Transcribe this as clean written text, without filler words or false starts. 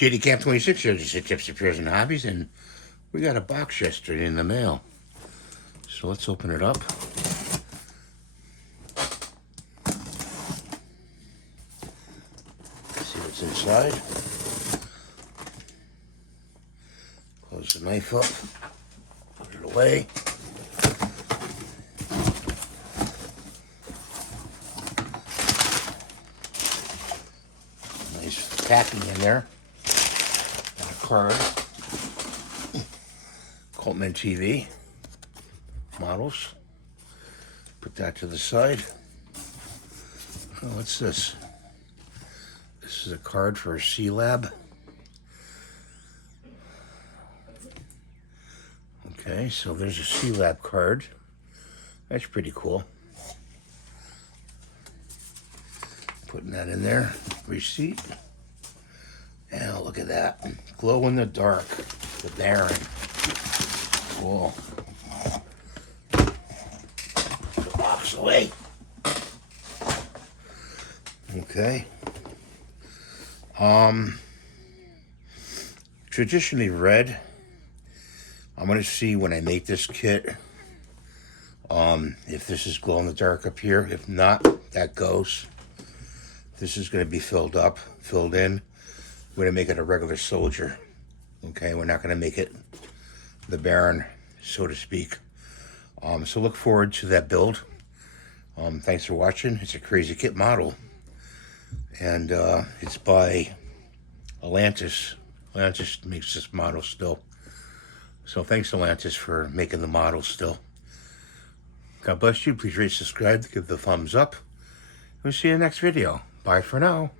JD Camp 26 here, just at Tips, Repairs, and Hobbies, and we got a box yesterday in the mail. So let's open it up. See what's inside. Close the knife up, put it away. Nice packing in there. And a card. Coltman TV models. Put that to the side. Oh, what's this? This is a card for a C-Lab. Okay, so there's a C-Lab card. That's pretty cool. Putting that in there. Receipt. And look at that. Glow in the dark. The Baron. Cool. Put the box away. Okay. Traditionally red. I'm going to see when I make this kit if this is glow in the dark up here. If not, that goes. This is going to be filled in. We're going to make it a regular soldier. Okay, we're not going to make it the Baron, so to speak. So look forward to that build. Thanks for watching. It's a crazy kit model. And it's by Atlantis. Atlantis makes this model still. So thanks, Atlantis, for making the model still. God bless you. Please rate, subscribe, give the thumbs up. We'll see you in the next video. Bye for now.